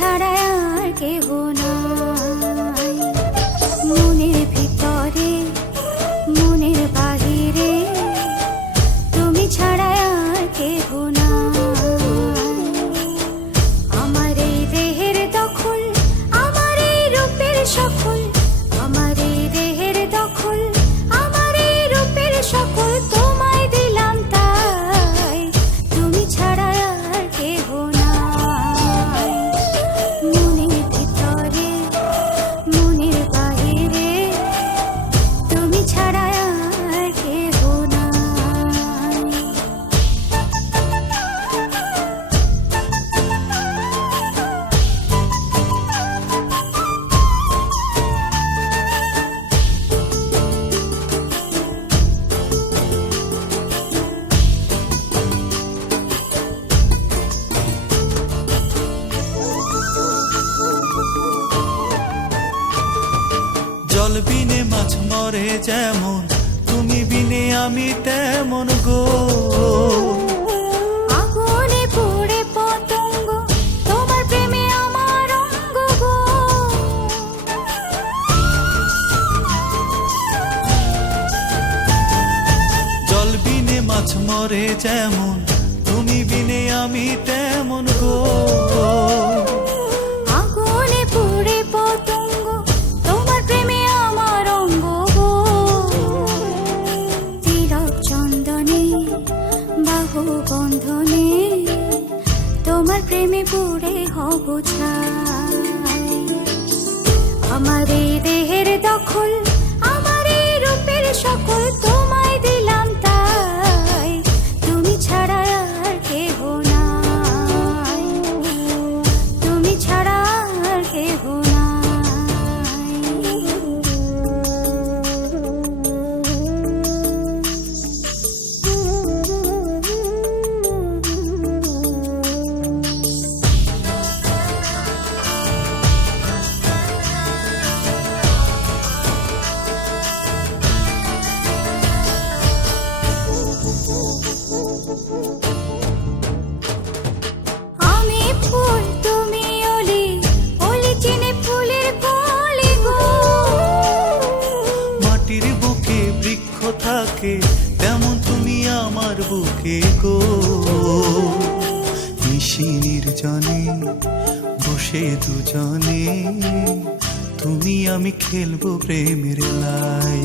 ছাড়া আর কেহ নাই। মনের ভিতরে মনের বাহিরে তুমি ছাড়া আর কেহ নাই। আমার এই দেহের দখল, আমার এই রূপের সকল, আমার এই দেহের দখল, আমার এই রূপের সকল তোমায় দিলাম তাই, তুমি ছাড়া আর কেহ নাই। মনের ভিতরে মনের বাহিরে তুমি ছাড়া আর কেহ নাই। জল বিনে মাছ মরে যেমন, তুমি বিনে আমি তেমন গো। আগুনে পুড়ে পতঙ্গ, তোমার প্রেমে আমার অঙ্গ গো। জল বিনে মাছ মরে যেমন, তুমি বিনে আমি তেমন গো। আগুনে পুড়ে পতঙ্গ, তোমার প্রেমে আমার অঙ্গ গো। তিলক চন্দনে বাহু বন্ধনে তোমার প্রেমে পুড়ে হব ছাই। আমার এই দেহের দখল, আমার এই রূপের সকল তোমায় দিলাম তাই, তুমি ছাড়া আর কেহ নাই, তুমি ছাড়া আর কেহ নাই। আমি ফুল তুমি অলি, অলি চিনে ফুলের কলি গো। মাটির বুকে বৃক্ষ থাকে, তেমন তুমি আমার বুকে গো। নিশি নির্জনে বসে দুজনে, তুমি আমি খেলবো প্রেমের লাই।